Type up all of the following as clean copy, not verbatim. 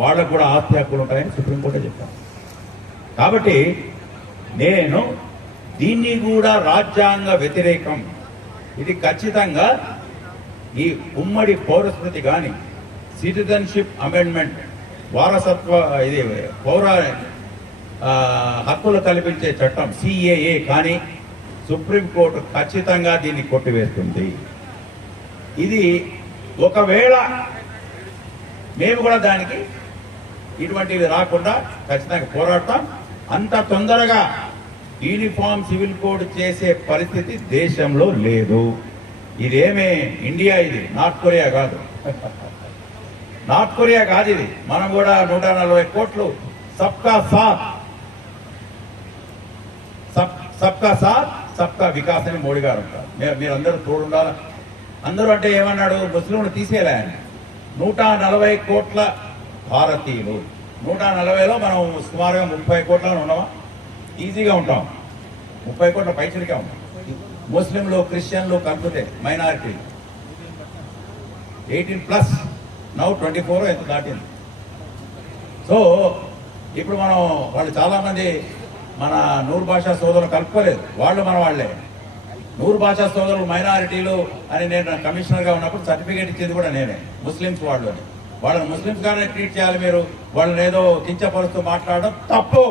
వాళ్ళకు కూడా ఆస్తి హక్కులు ఉంటాయని సుప్రీంకోర్టు చెప్పారు. కాబట్టి నేను దీన్ని కూడా రాజ్యాంగ వ్యతిరేకం, ఇది ఖచ్చితంగా ఈ ఉమ్మడి పౌరస్మృతి కానీ సిటిజన్షిప్ అమెండ్మెంట్ వారసత్వ ఇది పౌర హక్కులు కల్పించే చట్టం CAA కానీ సుప్రీంకోర్టు ఖచ్చితంగా దీన్ని కొట్టివేస్తుంది. ఇది ఒకవేళ మేము కూడా దానికి ఇటువంటివి రాకుండా ఖచ్చితంగా పోరాడతాం. అంత తొందరగా యూనిఫామ్ సివిల్ కోడ్ చేసే పరిస్థితి దేశంలో లేదు. ఇదేమే ఇండియా, ఇది నార్త్ కొరియా కాదు. నార్త్ కొరియా కాదు ఇది. మనం కూడా 140 కోట్లు సబ్కా సాత్ సబ్కా సాత్ సబ్కా వికాస్ అని మోడీ గారు ఉంటారు. మీరందరూ తోడుండాలి. అందరూ అంటే ఏమన్నాడు, ముస్లింలు తీసేయాలి ఆయన. 140 కోట్ల భారతీయులు, 140లో మనం సుమారుగా 30 కోట్లను ఉన్నామా? ఈజీగా ఉంటాం. 30 కోట్ల పైసలకే ఉంటాం. ముస్లింలు క్రిస్టియన్లు కలిపితే మైనారిటీ 18+ నౌ 24 ఎంత దాటింది. సో ఇప్పుడు మనం వాళ్ళు చాలామంది మన నూరు భాషా సోదరులు కలుపుకోలేదు. వాళ్ళు మన వాళ్లే. నూరు భాషా సోదరులు మైనారిటీలు అని నేను కమిషనర్గా ఉన్నప్పుడు సర్టిఫికేట్ ఇచ్చింది కూడా నేనే. ముస్లింస్ వాళ్ళు అని, వాళ్ళని ముస్లింస్ గానే ట్రీట్ చేయాలి, మీరు వాళ్ళని ఏదో కించపరుస్తూ మాట్లాడడం తప్పు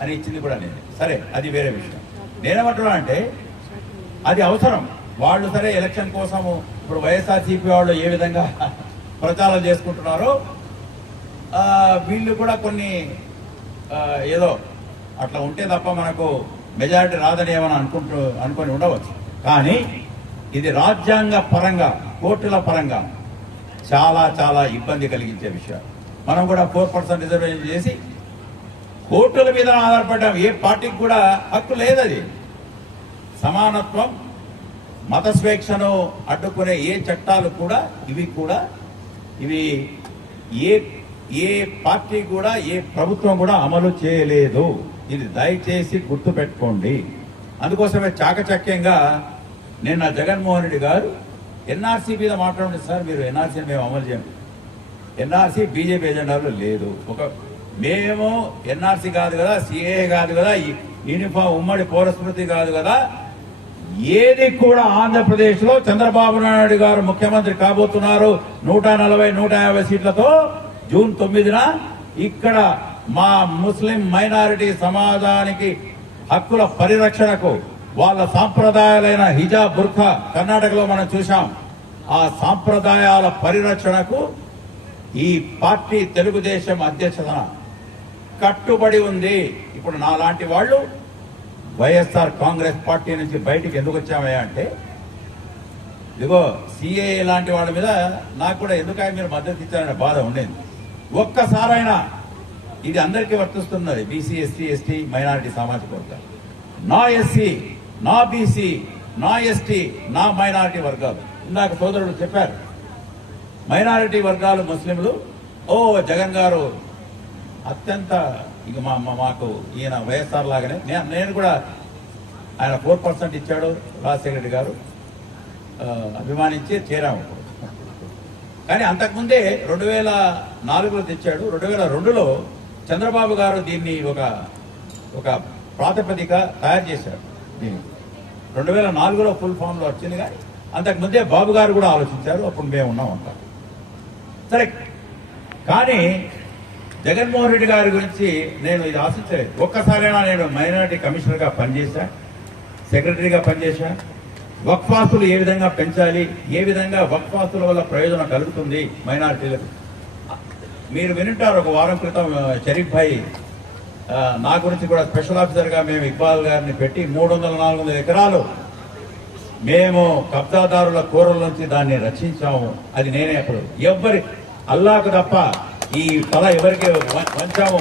అని ఇచ్చింది కూడా నేనే. సరే, అది వేరే విషయం. నేనేమంటున్నా అంటే అది అవసరం. వాళ్ళు సరే ఎలక్షన్ కోసము ఇప్పుడు వైఎస్ఆర్సీపీ వాళ్ళు ఏ విధంగా ప్రచారం చేసుకుంటున్నారో వీళ్ళు కూడా కొన్ని ఏదో అట్లా ఉంటే తప్ప మనకు మెజారిటీ రాదని ఏమైనా అనుకొని ఉండవచ్చు. కానీ ఇది రాజ్యాంగ పరంగా, కోర్టుల పరంగా చాలా చాలా ఇబ్బంది కలిగించే విషయాలు. మనం కూడా 4% రిజర్వేషన్ చేసి కోర్టుల మీద ఆధారపడ్డాం. ఏ పార్టీకి కూడా హక్కు లేదది. సమానత్వం, మత స్వేచ్ఛను అడ్డుకునే ఏ చట్టాలు కూడా ఇవి ఏ పార్టీ కూడా, ఏ ప్రభుత్వం కూడా అమలు చేయలేదు. ఇది దయచేసి గుర్తుపెట్టుకోండి. అందుకోసమే చాకచక్యంగా నిన్న జగన్మోహన్ రెడ్డి గారు ఎన్ఆర్సీ మీద మాట్లాడండి సార్, మీరు ఎన్ఆర్సీని మేము అమలు చేయం. ఎన్ఆర్సీ బీజేపీ ఎజెండాలో లేదు. మేము ఎన్ఆర్సీ కాదు కదా, CAA కాదు కదా, యూనిఫామ్ ఉమ్మడి పౌరస్మృతి కాదు కదా, ఏది కూడా ఆంధ్రప్రదేశ్లో చంద్రబాబు నాయుడు గారు ముఖ్యమంత్రి కాబోతున్నారు 140-150 సీట్లతో జూన్ 9న ఇక్కడ మా ముస్లిం మైనారిటీ సమాజానికి హక్కుల పరిరక్షణకు, వాళ్ళ సాంప్రదాయాలైన హిజాబ్, బుర్ఖా కర్ణాటకలో మనం చూశాం, ఆ సాంప్రదాయాల పరిరక్షణకు ఈ పార్టీ తెలుగుదేశం అధ్యక్షతన కట్టుబడి ఉంది. ఇప్పుడు నాలాంటి వాళ్ళు వైఎస్ఆర్ కాంగ్రెస్ పార్టీ నుంచి బయటికి ఎందుకు వచ్చామయ్యా అంటే, ఇదిగో CAA లాంటి వాళ్ళ మీద నాకు కూడా ఎందుకని మీరు మద్దతు ఇచ్చారనే బాధ ఉండేది. ఒక్కసారైనా ఇది అందరికీ వర్తిస్తున్నది. BC, SC, ST మైనారిటీ సామాజిక వర్గాలు, నా SC, నా BC, నా ST, నా మైనారిటీ వర్గాలు. ఇందాక సోదరుడు చెప్పారు, మైనారిటీ వర్గాలు ముస్లింలు. జగన్ గారు అత్యంత ఇక మాకు ఈయన వైఎస్ఆర్ లాగానే నేను కూడా ఆయన 4% ఇచ్చాడు రాజశేఖర రెడ్డి గారు, అభిమానించి చేరాము. కానీ అంతకుముందే 2004లో తెచ్చాడు. 2002లో చంద్రబాబు గారు దీన్ని ఒక ప్రాతిపదిక తయారు చేశాడు. దీన్ని 2004లో ఫుల్ ఫామ్లో వచ్చింది. కానీ అంతకుముందే బాబు గారు కూడా ఆలోచించారు. అప్పుడు మేము ఉన్నాం అంటారు. సరే, కానీ జగన్మోహన్ రెడ్డి గారి గురించి నేను ఇది ఆశించలేదు. ఒక్కసారైనా నేను మైనారిటీ కమిషనర్గా పనిచేశా, సెక్రటరీగా పనిచేశా. వక్ఫాస్తులు ఏ విధంగా పెంచాలి, ఏ విధంగా వక్ఫాస్తుల వల్ల ప్రయోజనం కలుగుతుంది మైనారిటీలకు. మీరు వినుంటారు, ఒక వారం క్రితం షరీఫ్ భాయ్ నా గురించి కూడా స్పెషల్ ఆఫీసర్గా మేము ఇక్బాల్ గారిని పెట్టి 300-400 ఎకరాలు మేము కబ్జాదారుల కూరల నుంచి దాన్ని రక్షించాము. అది నేనే. అప్పుడు అల్లాకు తప్ప ఈ తల ఎవరికి వంచాము.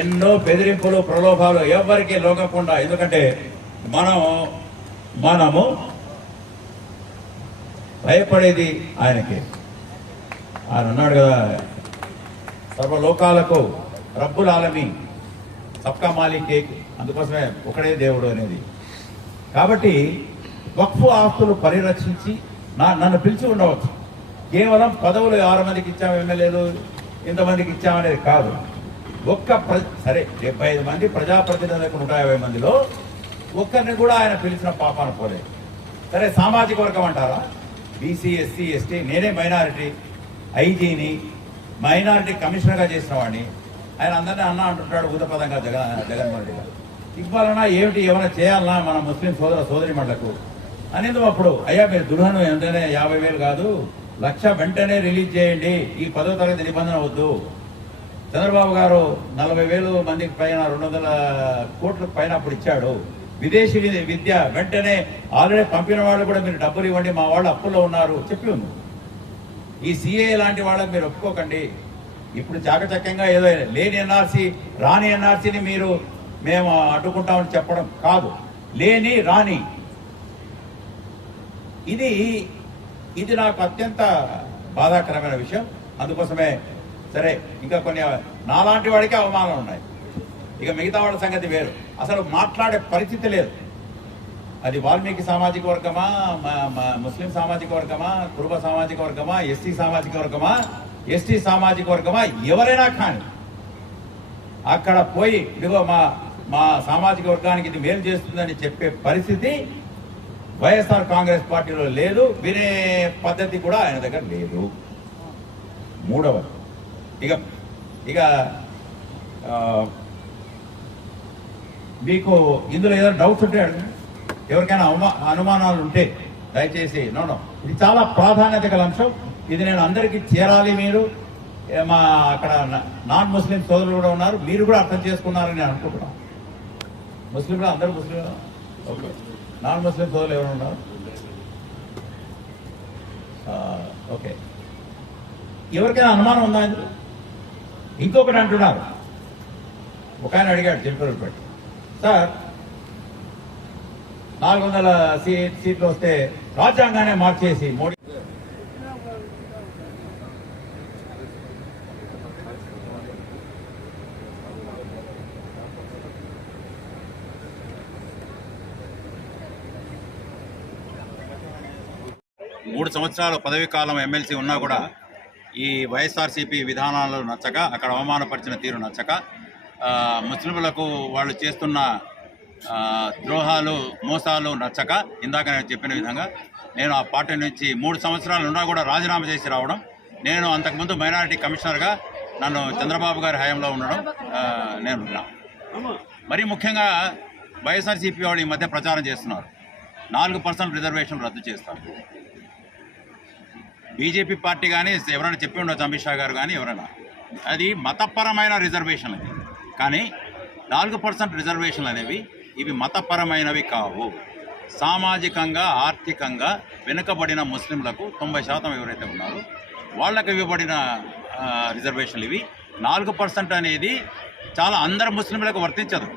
ఎన్నో బెదిరింపులు, ప్రలోభాలు ఎవరికి లోకకుండా. ఎందుకంటే మనము భయపడేది ఆయనకి. ఆయన అన్నాడు కదా, సర్వలోకాలకు రబ్బుల్ ఆలమీ, సబ్కా మాలిక్ ఏక్, అందుకోసమే ఒకడే దేవుడు అనేది. కాబట్టి వక్ఫ్ ఆస్తులు పరిరక్షించి నన్ను పిలిచి ఉండవచ్చు. కేవలం పదవులు 6 మందికి ఇచ్చాము, ఎమ్మెల్యేలు ఇంతమందికి ఇచ్చామనేది కాదు. సరే 75 మంది ప్రజాప్రతినిధులకు 150 మందిలో ఒక్కరిని కూడా ఆయన పిలిచిన పాపాన పోలేదు. సరే సామాజిక వర్గం అంటారా? బీసీ, ఎస్సీ, ఎస్టీ, నేనే మైనారిటీ ఐజీని మైనారిటీ కమిషనర్గా చేసిన వాడిని ఆయన అందరినీ అన్న అంటుంటాడు ఊతపదంగా జగన్మోహన్ రెడ్డి గారు. ఇవ్వాలన్నా ఏమిటి, ఏమైనా చేయాలన్నా మన ముస్లిం సోదరిమణులకు అనేది అప్పుడు అయ్యా మీరు దుల్హను వెంటనే 50,000 కాదు 1,00,000 వెంటనే రిలీజ్ చేయండి, ఈ 10వ తరగతి నిబంధన వద్దు. చంద్రబాబు గారు 40,000 మందికి పైన 200 కోట్లకు పైన అప్పుడు ఇచ్చాడు. విదేశీ విద్య వెంటనే ఆల్రెడీ పంపిన వాళ్ళు కూడా మీరు డబ్బులు ఇవ్వండి, మా వాళ్ళు అప్పుల్లో ఉన్నారు చెప్పి ఉంది. ఈ సిఏ లాంటి వాళ్ళకి మీరు ఒప్పుకోకండి. ఇప్పుడు చాకచక్యంగా ఏదో లేని ఎన్ఆర్సీ రాని ఎన్ఆర్సీని మేము అడ్డుకుంటామని చెప్పడం కాదు, లేని రాని. ఇది నాకు అత్యంత బాధాకరమైన విషయం. అందుకోసమే సరే ఇంకా కొన్ని నాలాంటి వాడికి అవమానాలు ఉన్నాయి, ఇక మిగతా వాళ్ళ సంగతి వేరు. అసలు మాట్లాడే పరిస్థితి లేదు. అది వాల్మీకి సామాజిక వర్గమా, ముస్లిం సామాజిక వర్గమా, కురుబ సామాజిక వర్గమా, ఎస్సీ సామాజిక వర్గమా, ఎస్టీ సామాజిక వర్గమా, ఎవరైనా కానీ అక్కడ పోయి ఇదిగో మా సామాజిక వర్గానికి ఇది మేలు చేస్తుందని చెప్పే పరిస్థితి వైఎస్ఆర్ కాంగ్రెస్ పార్టీలో లేదు, వినే పద్ధతి కూడా ఆయన దగ్గర లేదు. మూడవది ఇక మీకు ఇందులో ఏదైనా డౌట్స్ ఉంటే అడగండి. ఎవరికైనా అనుమానాలు ఉంటే దయచేసి ఇది చాలా ప్రాధాన్యత గల అంశం. ఇది నేను అందరికీ చేరాలి. మీరు మా అక్కడ నాన్ ముస్లిం సోదరులు కూడా ఉన్నారు, మీరు కూడా అర్థం చేసుకున్నారని నేను అనుకుంటున్నాను. ముస్లింలు అందరూ ముస్లిం, ఓకే. నాన్ ముస్లిం సోదరులు ఎవరు ఉన్నారు? ఓకే. ఎవరికైనా అనుమానం ఉందా? ఇంకొకటి అంటున్నారు, ఒక ఆయన అడిగాడు చిలుకూరుపేట, సార్ 400 సీట్లు వస్తే రాజ్యాంగానే మార్చేసి మోడీ మూడు సంవత్సరాల పదవీ కాలం ఎమ్మెల్సీ ఉన్నా కూడా ఈ వైఎస్ఆర్సీపీ విధానాలు నచ్చక, అక్కడ అవమానపరిచిన తీరు నచ్చక, ముస్లింలకు వాళ్ళు చేస్తున్న ద్రోహాలు మోసాలు నచ్చక ఇందాక నేను చెప్పిన విధంగా నేను ఆ పార్టీ నుంచి 3 సంవత్సరాలు ఉన్నా కూడా రాజీనామా చేసి రావడం. నేను అంతకుముందు మైనారిటీ కమిషనర్గా నన్ను చంద్రబాబు గారి హయాంలో ఉండడం నేను ఉన్నా. మరీ ముఖ్యంగా వైఎస్ఆర్సీపీ వాళ్ళు ఈ మధ్య ప్రచారం చేస్తున్నారు 4% రిజర్వేషన్ రద్దు చేస్తారు. బీజేపీ పార్టీ కానీ ఎవరైనా చెప్పి ఉండొచ్చు, అమిత్ షా గారు కానీ ఎవరైనా, అది మతపరమైన రిజర్వేషన్ అది. కానీ 4% రిజర్వేషన్లు అనేవి ఇవి మతపరమైనవి కావు. సామాజికంగా ఆర్థికంగా వెనుకబడిన ముస్లింలకు 90% ఎవరైతే ఉన్నారో వాళ్ళకు ఇవ్వబడిన రిజర్వేషన్లు ఇవి. 4% అనేది చాలా అందరు ముస్లింలకు వర్తించదు.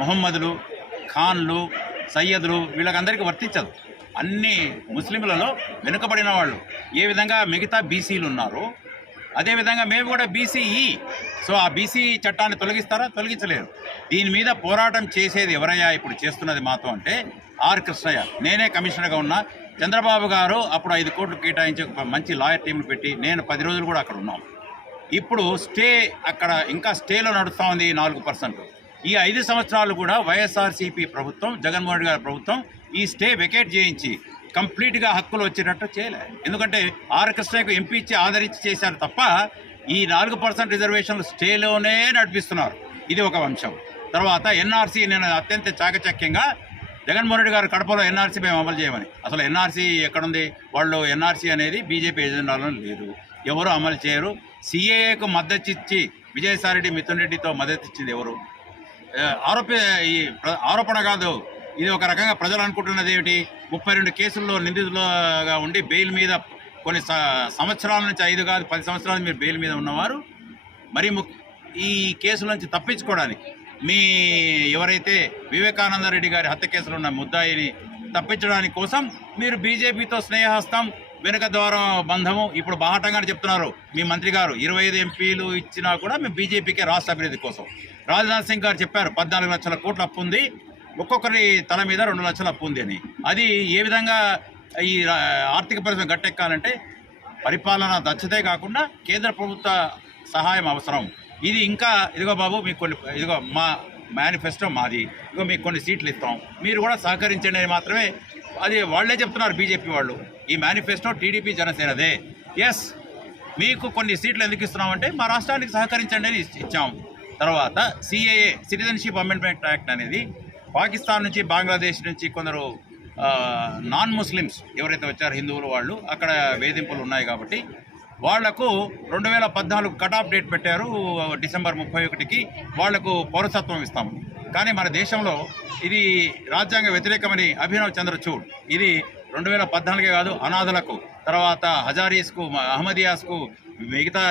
మొహమ్మదులు, ఖాన్లు, సయ్యదులు వీళ్ళకందరికీ వర్తించదు. అన్ని ముస్లింలలో వెనుకబడిన వాళ్ళు ఏ విధంగా మిగతా బీసీలు ఉన్నారో అదేవిధంగా మేము కూడా బీసీఈ. సో ఆ బీసీ చట్టాన్ని తొలగిస్తారా? తొలగించలేరు. దీని మీద పోరాటం చేసేది ఎవరయ్యా ఇప్పుడు చేస్తున్నది మాతో అంటే ఆర్ కృష్ణయ్య. నేనే కమిషనర్గా ఉన్నా. చంద్రబాబు గారు అప్పుడు 5 కోట్లు కేటాయించి ఒక మంచి లాయర్ టీంను పెట్టి నేను 10 రోజులు కూడా అక్కడ ఉన్నాం. ఇప్పుడు స్టే అక్కడ ఇంకా స్టేలో నడుస్తూ ఉంది 4%. ఈ 5 సంవత్సరాలు కూడా వైఎస్ఆర్సీపీ ప్రభుత్వం, జగన్మోహన్ రెడ్డి గారి ప్రభుత్వం ఈ స్టే వెకేట్ చేయించి కంప్లీట్గా హక్కులు వచ్చేటట్టు చేయలే. ఎందుకంటే ఆర్ కృష్ణయ్యకు ఎంపీ ఇచ్చి ఆదరించి చేశారు తప్ప ఈ 4% రిజర్వేషన్లు స్టేలోనే నడిపిస్తున్నారు. ఇది ఒక అంశం. తర్వాత ఎన్ఆర్సీ నేను అత్యంత చాకచక్యంగా జగన్మోహన్ రెడ్డి గారు కడపలో ఎన్ఆర్సీ మేము అమలు చేయమని, అసలు ఎన్ఆర్సీ ఎక్కడుంది? వాళ్ళు ఎన్ఆర్సీ అనేది బీజేపీ ఎజెండాలో లేదు, ఎవరు అమలు చేయరు. సిఏఏకు మద్దతు ఇచ్చి విజయసాయిరెడ్డి మిథున్ రెడ్డితో మద్దతు ఇచ్చింది ఎవరు? ఆరోపణ కాదు, ఇది ఒక రకంగా ప్రజలు అనుకుంటున్నది ఏమిటి? 32 కేసుల్లో నిందితులుగా ఉండి బెయిల్ మీద కొన్ని సంవత్సరాల నుంచి 5 కాదు 10 సంవత్సరాల మీరు బెయిల్ మీద ఉన్నవారు మరి ఈ కేసుల నుంచి తప్పించుకోవడానికి ఎవరైతే వివేకానంద రెడ్డి గారి హత్య కేసులో ఉన్న ముద్దాయిని తప్పించడానికి కోసం మీరు బీజేపీతో స్నేహహస్తం, వెనుక ద్వారం బంధము ఇప్పుడు బాహటంగానే చెప్తున్నారు. మీ మంత్రి గారు 25 ఎంపీలు ఇచ్చినా కూడా మేము బీజేపీకే రాష్ట్ర అభివృద్ధి కోసం. రాజ్నాథ్ సింగ్ గారు చెప్పారు 14 లక్షల కోట్ల అప్పు ఉంది, ఒక్కొక్కరి తల మీద 2 లక్షల అప్పు ఉంది అని. అది ఏ విధంగా ఈ ఆర్థిక పరిస్థితి గట్టెక్కాలంటే పరిపాలన దక్షతే కాకుండా కేంద్ర ప్రభుత్వ సహాయం అవసరం. ఇది ఇంకా ఇదిగో బాబు మీకు కొన్ని ఇదిగో మా మేనిఫెస్టో మాది, ఇదిగో మీకు కొన్ని సీట్లు ఇస్తాం, మీరు కూడా సహకరించండి అని మాత్రమే అది వాళ్ళే చెప్తున్నారు బీజేపీ వాళ్ళు. ఈ మేనిఫెస్టో టీడీపీ జనసేనదే. ఎస్, మీకు కొన్ని సీట్లు ఎందుకు ఇస్తున్నామంటే మా రాష్ట్రానికి సహకరించండి అని ఇచ్చాం. తర్వాత సిఏఏ, సిటిజన్షిప్ అమెండ్మెంట్ యాక్ట్ అనేది పాకిస్తాన్ నుంచి, బంగ్లాదేశ్ నుంచి కొందరు నాన్ ముస్లిమ్స్ ఎవరైతే వచ్చారో హిందువులు, వాళ్ళు అక్కడ వేధింపులు ఉన్నాయి కాబట్టి వాళ్లకు 2014 కట్ ఆఫ్ డేట్ పెట్టారు, డిసెంబర్ 31కి వాళ్లకు పౌరసత్వం ఇస్తాం. కానీ మన దేశంలో ఇది రాజ్యాంగ వ్యతిరేకమని అభినవ్ చంద్రచూడ్ ఇది 2014 కాదు, అనాథలకు, తర్వాత హజారీస్కు, అహ్మదియాస్కు, మిగతా